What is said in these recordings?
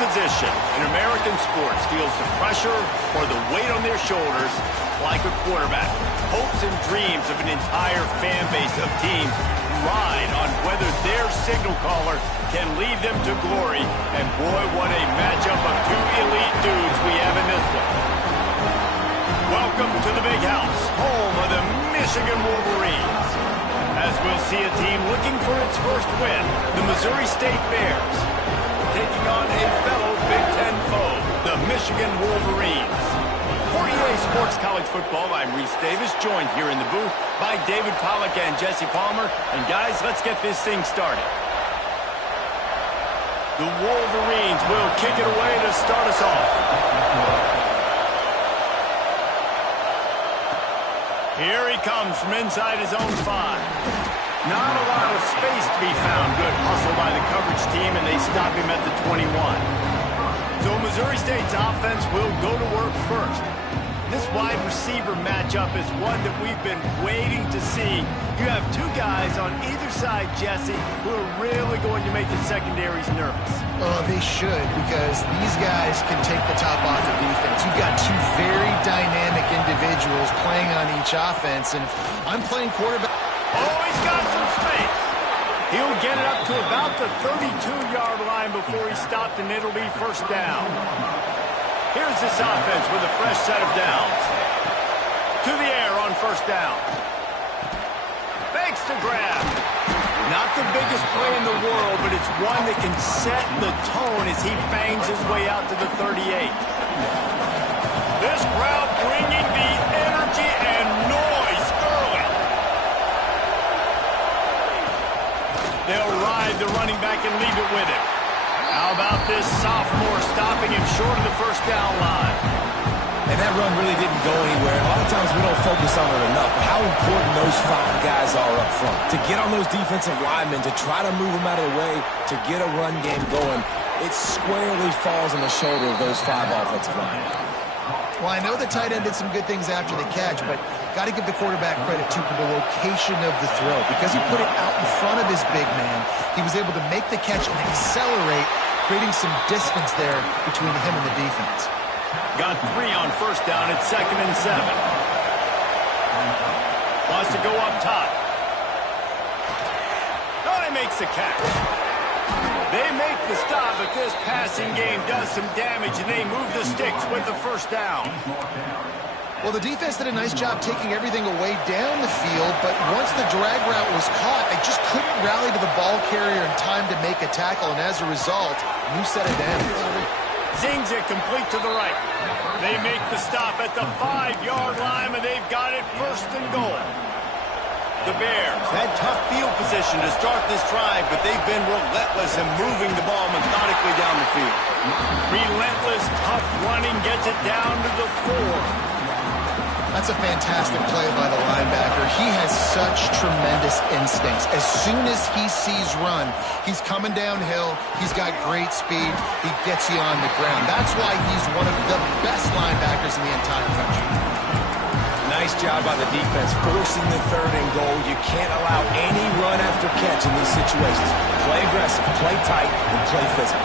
position in American sports feels the pressure or the weight on their shoulders like a quarterback. Hopes and dreams of an entire fan base of teams ride on whether their signal caller can lead them to glory. And boy, what a matchup of two elite dudes we have in this one. Welcome to the Big House, home of the Michigan Wolverines. As we'll see a team looking for its first win, the Missouri State Bears, taking on a fellow Big Ten foe, the Michigan Wolverines. For EA Sports College Football, I'm Reese Davis, joined here in the booth by David Pollack and Jesse Palmer. And guys, let's get this thing started. The Wolverines will kick it away to start us off. Here he comes from inside his own 5. Not a lot of space to be found. Good hustle by the coverage team, and they stop him at the 21. So Missouri State's offense will go to work first. This wide receiver matchup is one that we've been waiting to see. You have two guys on either side, Jesse, who are really going to make the secondaries nervous. They should, because these guys can take the top off the defense. You've got two very dynamic individuals playing on each offense, and if I'm playing quarterback... Oh, he's got some space. He'll get it up to about the 32-yard line before he's stopped, and it'll be first down. Here's this offense with a fresh set of downs. To the air on first down. Fakes to grab. Not the biggest play in the world, but it's one that can set the tone as he bangs his way out to the 38. This crowd bringing the energy and noise early. They'll ride the running back and leave it with him. How about this sophomore stopping him short of the first down line? And that run really didn't go anywhere. A lot of times we don't focus on it enough, but how important those 5 guys are up front. To get on those defensive linemen, to try to move them out of the way, to get a run game going, it squarely falls on the shoulder of those 5 offensive linemen. Well, I know the tight end did some good things after the catch, but got to give the quarterback credit, too, for the location of the throw. Because he put it out in front of his big man, he was able to make the catch and accelerate, creating some distance there between him and the defense. Got 3 on first down at 2nd and 7. Wants to go up top. Oh, he makes the catch. They make the stop, but this passing game does some damage, and they move the sticks with the first down. Well, the defense did a nice job taking everything away down the field, but once the drag route was caught, they just couldn't rally to the ball carrier in time to make a tackle, and as a result, new set of damage. Zings it complete to the right. They make the stop at the 5-yard line, and they've got it first and goal. The Bears had tough field position to start this drive, but they've been relentless in moving the ball methodically down the field. Relentless, tough running gets it down to the 4. That's a fantastic play by the linebacker. He has such tremendous instincts. As soon as he sees run, he's coming downhill. He's got great speed. He gets you on the ground. That's why he's one of the best linebackers in the entire country. Nice job by the defense, forcing the 3rd and goal. You can't allow any run after catch in these situations. Play aggressive, play tight, and play physical.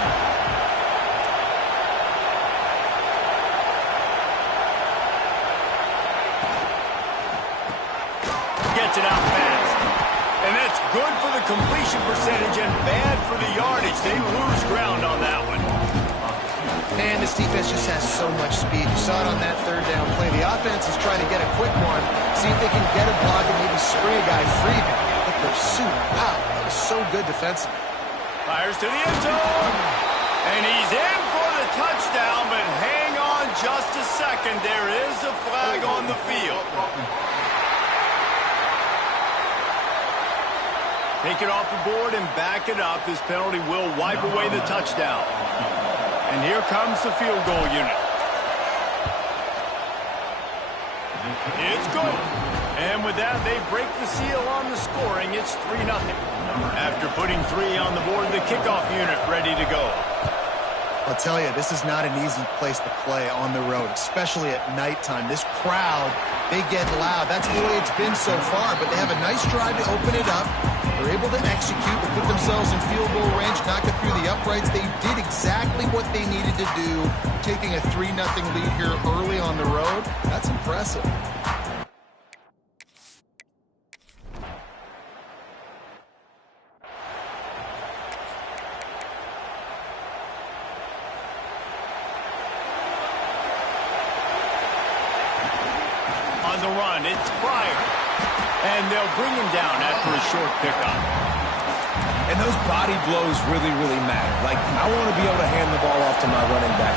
Gets it out fast. And that's good for the completion percentage and bad for the yardage. They lose ground on that one. Man, this defense just has so much speed. You saw it on that 3rd down play. The offense is trying to get a quick one, see if they can get a block and maybe spray a guy free. But pursuit, wow, that was so good defensively. Fires to the end zone. And he's in for the touchdown, but hang on just a second. There is a flag on the field. Take it off the board and back it up. This penalty will wipe away the touchdown. And here comes the field goal unit. It's good. And with that, they break the seal on the scoring. It's 3-0. After putting 3 on the board, the kickoff unit ready to go. I'll tell you, this is not an easy place to play on the road, especially at nighttime. This crowd they get loud. That's the way it's been so far, but they have a nice drive to open it up. They're able to execute, to put themselves in field goal range, knock it through the uprights. They did exactly what they needed to do, taking a 3-0 lead here early on the road. That's impressive. On the run, it's Pryor. And they'll bring him down after a short pickup. And those body blows really, really matter. Like, I want to be able to hand the ball off to my running back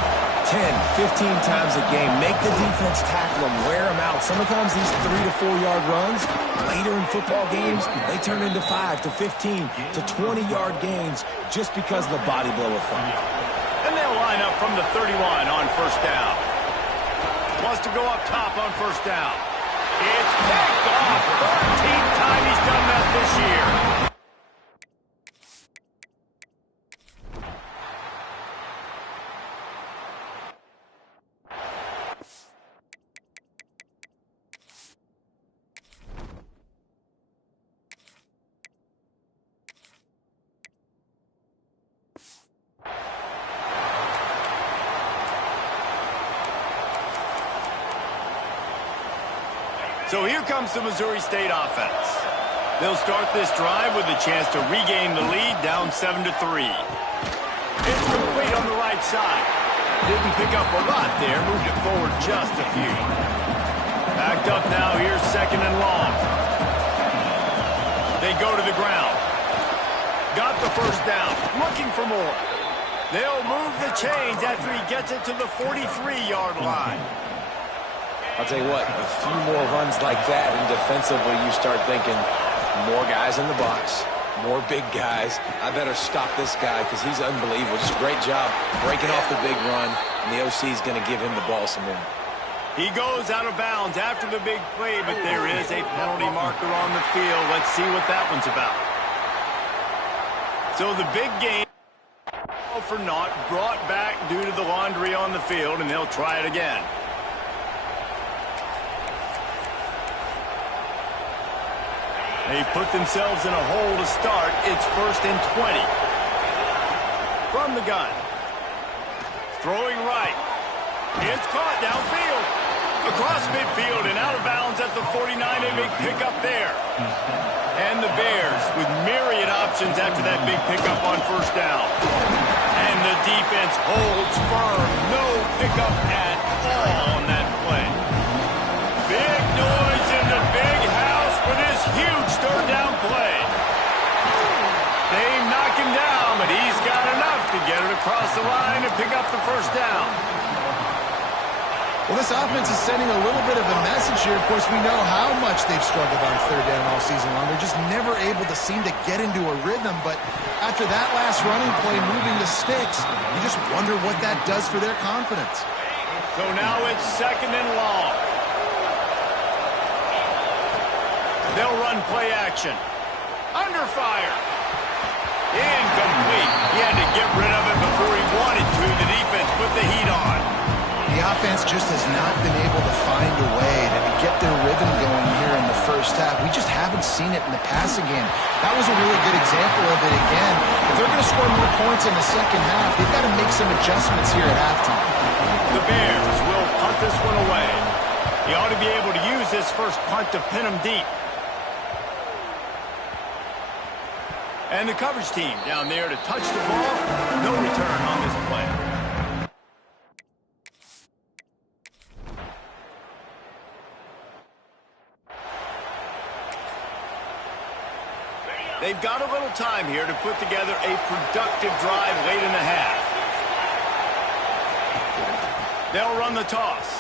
10, 15 times a game. Make the defense tackle him, wear him out. Sometimes these 3 to 4 yard runs, later in football games, they turn into 5 to 15 to 20 yard gains just because of the body blow effect. And they'll line up from the 31 on first down. Wants to go up top on first down. It's picked off. 13th time he's done that this year. So here comes the Missouri State offense. They'll start this drive with a chance to regain the lead, down 7-3. It's complete on the right side. Didn't pick up a lot there, moved it forward just a few. Backed up now, here's 2nd and long. They go to the ground. Got the first down, looking for more. They'll move the chains after he gets it to the 43-yard line. I'll tell you what, a few more runs like that, and defensively you start thinking more guys in the box, more big guys. I better stop this guy because he's unbelievable. Just a great job breaking off the big run, and the OC is going to give him the ball some more. He goes out of bounds after the big play, but there is a penalty marker on the field. Let's see what that one's about. So the big game for naught, brought back due to the laundry on the field, and they'll try it again. They put themselves in a hole to start. It's 1st and 20. From the gun. Throwing right. It's caught downfield. Across midfield and out of bounds at the 49. A big pickup there. And the Bears with myriad options after that big pickup on first down. And the defense holds firm. No pickup at all on that play. Big noise in the big house for this huge third down play. They knock him down, but he's got enough to get it across the line and pick up the first down. Well, this offense is sending a little bit of a message here. Of course, we know how much they've struggled on third down all season long. They're just never able to seem to get into a rhythm. But after that last running play, moving the sticks, you just wonder what that does for their confidence. So now it's 2nd and long. They'll run play action. Under fire. Incomplete. He had to get rid of it before he wanted to. The defense put the heat on. The offense just has not been able to find a way to get their rhythm going here in the first half. We just haven't seen it in the passing game. That was a really good example of it again. If they're going to score more points in the second half, they've got to make some adjustments here at halftime. The Bears will punt this one away. He ought to be able to use this first punt to pin him deep. And the coverage team down there to touch the ball. No return on this play. They've got a little time here to put together a productive drive late in the half. They'll run the toss.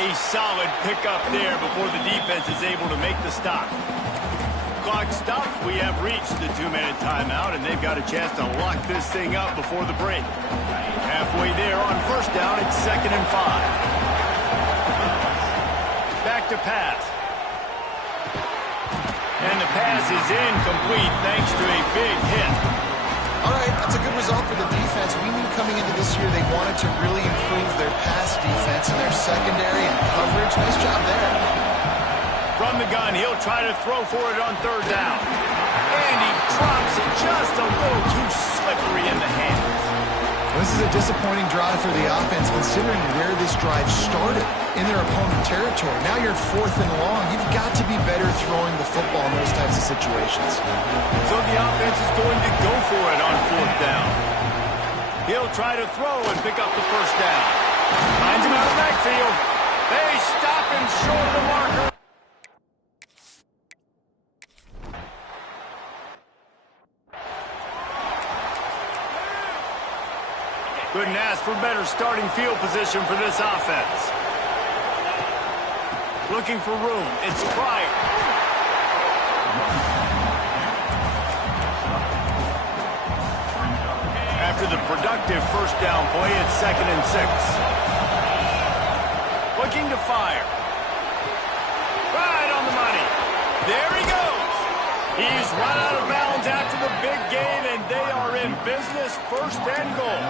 A solid pickup there before the defense is able to make the stop. Clock stopped. We have reached the 2-minute timeout, and they've got a chance to lock this thing up before the break. Halfway there on first down, it's 2nd and 5. Back to pass. And the pass is incomplete thanks to a big hit. All right, that's a good result for the defense. We knew coming into this year they wanted to really improve their pass defense and their secondary and coverage. Nice job there. From the gun, he'll try to throw for it on third down. And he drops it just a little too slippery in the hands. This is a disappointing drive for the offense considering where this drive started in their opponent territory. Now you're 4th and long. You've got to be better throwing the football in those types of situations. So the offense is going to go for it on 4th down. He'll try to throw and pick up the first down. Finds him out of the backfield. They stop him short of the marker. Couldn't ask for better starting field position for this offense. Looking for room. It's Pryor. After the productive first down play, it's 2nd and 6. Looking to fire. Right on the money. There he goes. He's run out of bounds after the big gain, and they are in business. 1st and goal.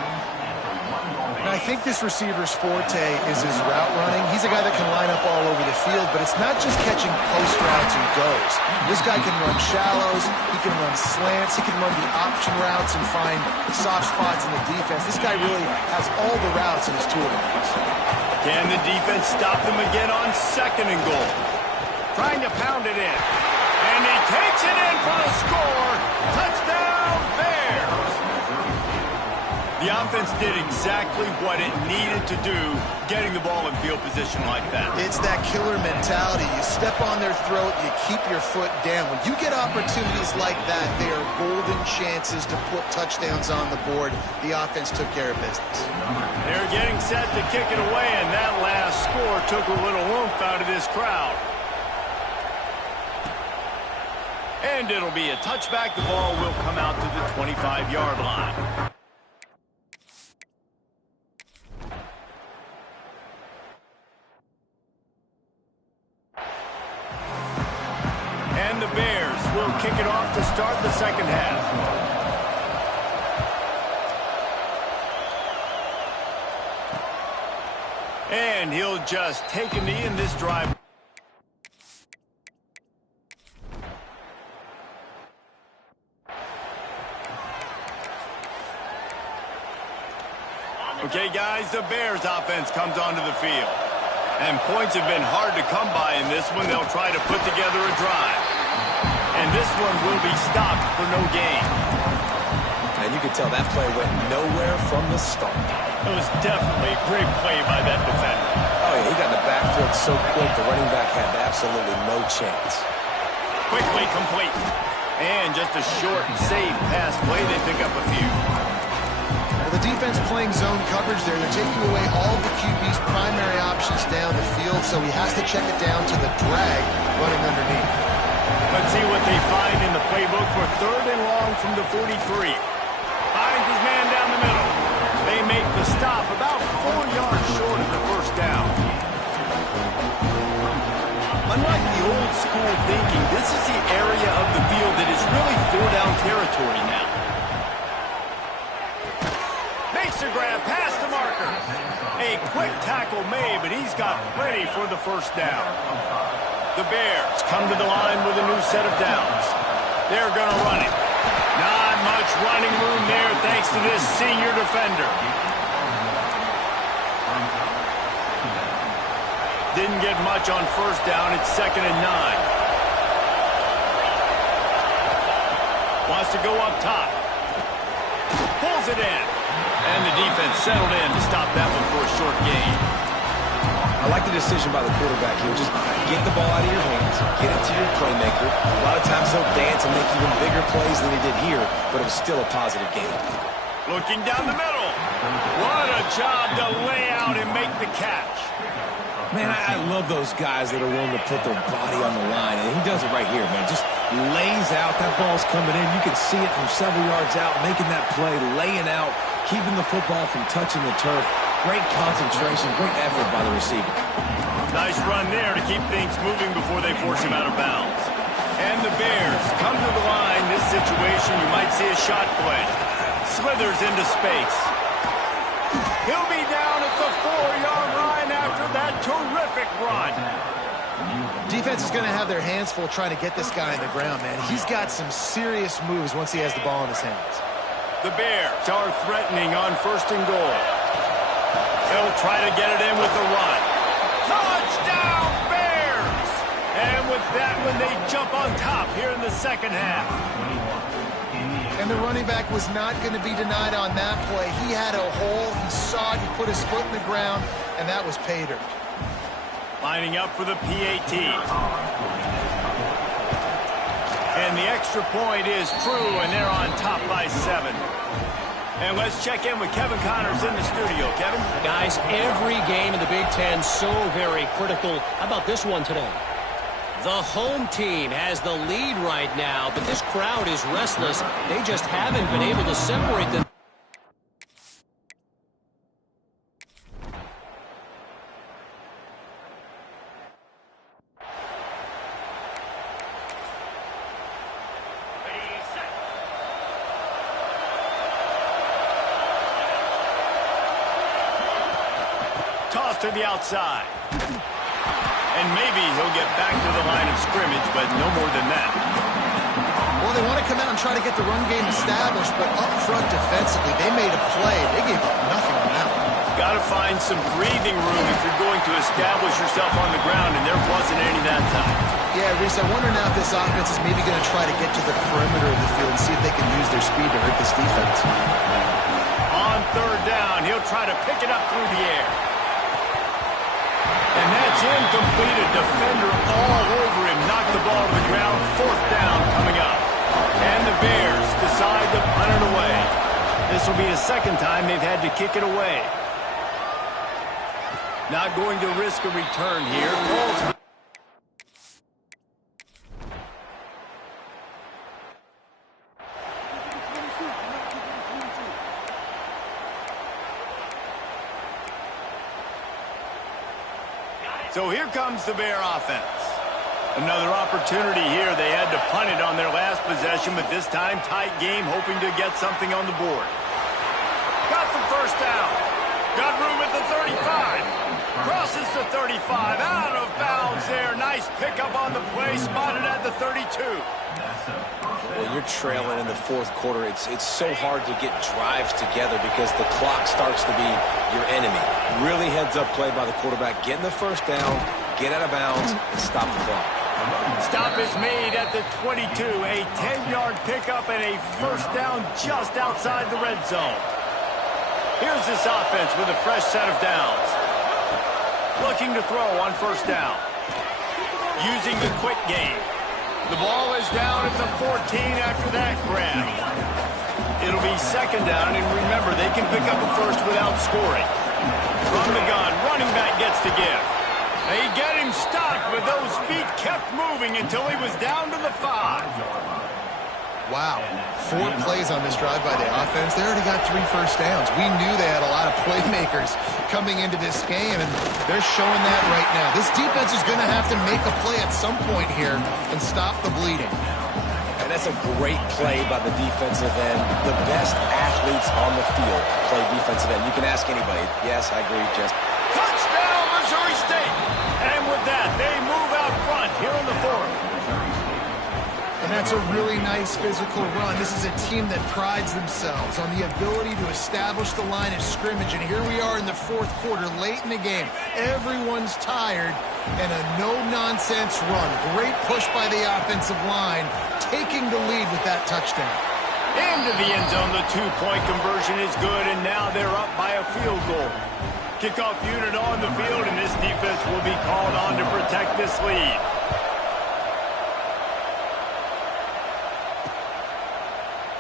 And I think this receiver's forte is his route running. He's a guy that can line up all over the field, but it's not just catching post routes and goes. This guy can run shallows, he can run slants, he can run the option routes and find soft spots in the defense. This guy really has all the routes in his toolbox. Can the defense stop them again on 2nd and goal? Trying to pound it in. And he takes it in for the score. Touchdown, Bears! The offense did exactly what it needed to do, getting the ball in field position like that. It's that killer mentality. You step on their throat, you keep your foot down. When you get opportunities like that, they are golden chances to put touchdowns on the board. The offense took care of business. They're getting set to kick it away, and that last score took a little oomph out of this crowd. And it'll be a touchback. The ball will come out to the 25-yard line. And the Bears will kick it off to start the 2nd half. And he'll just take a knee in this drive. Okay, guys, the Bears offense comes onto the field. And points have been hard to come by in this one. They'll try to put together a drive. And this one will be stopped for no gain. And you can tell that play went nowhere from the start. It was definitely a great play by that defender. Oh, yeah, he got in the backfield so quick, the running back had absolutely no chance. Quickly complete. And just a short, safe pass play. They pick up a few. The defense playing zone coverage there. They're taking away all the QB's primary options down the field, so he has to check it down to the drag running underneath. Let's see what they find in the playbook for 3rd and long from the 43. Finds his man down the middle. They make the stop about 4 yards short of the first down. Unlike the old school thinking, this is the area of the field that is really 4-down territory now. Makes a grab past the marker. A quick tackle made, but he's got plenty for the first down. The Bears come to the line with a new set of downs. They're going to run it. Not much running room there thanks to this senior defender. Didn't get much on first down. It's 2nd and 9. Wants to go up top. Pulls it in. And the defense settled in to stop that one for a short gain. I like the decision by the quarterback here. Just get the ball out of your hands, get it to your playmaker. A lot of times they'll dance and make even bigger plays than he did here, but it was still a positive game. Looking down the middle. What a job to lay out and make the catch. Man, I love those guys that are willing to put their body on the line, and he does it right here, man. Just lays out. That ball's coming in. You can see it from several yards out, making that play, laying out, keeping the football from touching the turf. Great concentration, great effort by the receiver. Nice run there to keep things moving before they force him out of bounds. And the Bears come to the line. This situation, you might see a shot play. Slithers into space. He'll be down at the 4-yard line after that terrific run. Defense is going to have their hands full trying to get this guy on the ground, man. He's got some serious moves once he has the ball in his hands. The Bears are threatening on 1st and goal. He'll try to get it in with the run. Touchdown, Bears! And with that one, they jump on top here in the second half. And the running back was not going to be denied on that play. He had a hole. He saw it. He put his foot in the ground, and that was pay dirt. Lining up for the PAT. And the extra point is true, and they're on top by 7. And let's check in with Kevin Connors in the studio. Kevin? Guys, every game in the Big Ten so very critical. How about this one today? The home team has the lead right now, but this crowd is restless. They just haven't been able to separate them. Toss to the outside. And maybe he'll get back to the line of scrimmage, but no more than that. Well, they want to come out and try to get the run game established, but up front defensively, they made a play. They gave up nothing on that one. Got to find some breathing room if you're going to establish yourself on the ground, and there wasn't any that time. Yeah, Reese, I wonder now if this offense is maybe going to try to get to the perimeter of the field and see if they can use their speed to hurt this defense. On 3rd down, he'll try to pick it up through the air. And that's incomplete. A defender all over him. Knocked the ball to the ground. 4th down coming up. And the Bears decide to punt it away. This will be the second time they've had to kick it away. Not going to risk a return here. Calls. So here comes the Bear offense. Another opportunity here. They had to punt it on their last possession, but this time tight game, hoping to get something on the board. Got the 1st down. Got room at the 35. Crosses the 35. Out of bounds there. Nice pickup on the play. Spotted at the 32. Well, you're trailing in the 4th quarter. It's so hard to get drives together because the clock starts to be your enemy. Really heads-up play by the quarterback. Get in the 1st down, get out of bounds, and stop the clock. Stop is made at the 22. A 10-yard pickup and a 1st down just outside the red zone. Here's this offense with a fresh set of downs. Looking to throw on 1st down. Using the quick game. The ball is down at the 14 after that grab. It'll be 2nd down, and remember, they can pick up a 1st without scoring. From the gun, running back gets to give. They get him stopped, but those feet kept moving until he was down to the 5. Wow. 4 plays on this drive by the offense. They already got 3 first downs. We knew they had a lot of playmakers coming into this game, and they're showing that right now. This defense is going to have to make a play at some point here and stop the bleeding. And that's a great play by the defensive end. The best athletes on the field play defensive end. You can ask anybody. Yes, I agree, Jess. Touchdown, Missouri State! And with that, they move out front here on the 4th. And that's a really nice physical run. This is a team that prides themselves on the ability to establish the line of scrimmage. And here we are in the 4th quarter, late in the game. Everyone's tired, and a no-nonsense run. Great push by the offensive line, taking the lead with that touchdown. Into the end zone, the 2-point conversion is good, and now they're up by a field goal. Kickoff unit on the field, and this defense will be called on to protect this lead.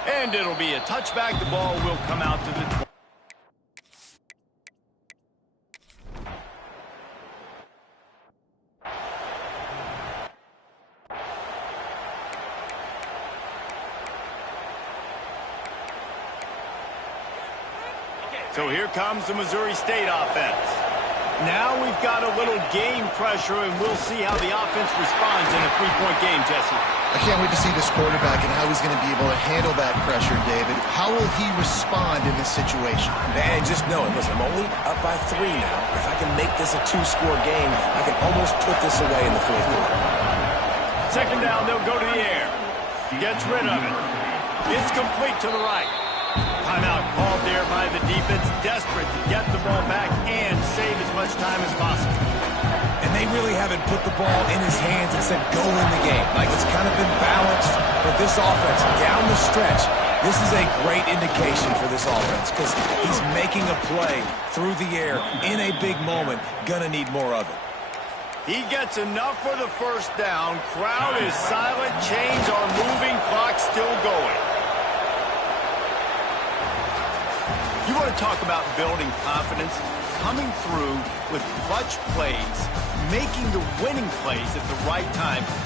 And it'll be a touchback. The ball will come out to the 20. So here comes the Missouri State offense. Now we've got a little game pressure, and we'll see how the offense responds in a three-point game, Jesse. I can't wait to see this quarterback and how he's going to be able to handle that pressure, David. How will he respond in this situation? Man, just know it. Listen, I'm only up by 3 now. If I can make this a 2-score game, I can almost put this away in the fourth quarter. Second down, they'll go to the air. Gets rid of it. It's complete to the right. Timeout called there by the defense, desperate to get the ball back and save as much time as possible. And they really haven't put the ball in his hands and said, go in the game. Like, it's kind of been balanced. But this offense, down the stretch, this is a great indication for this offense because he's making a play through the air in a big moment. Gonna need more of it. He gets enough for the first down. Crowd is silent. Chains are moving. Clock still going. You want to talk about building confidence? Coming through with clutch plays, making the winning plays at the right time.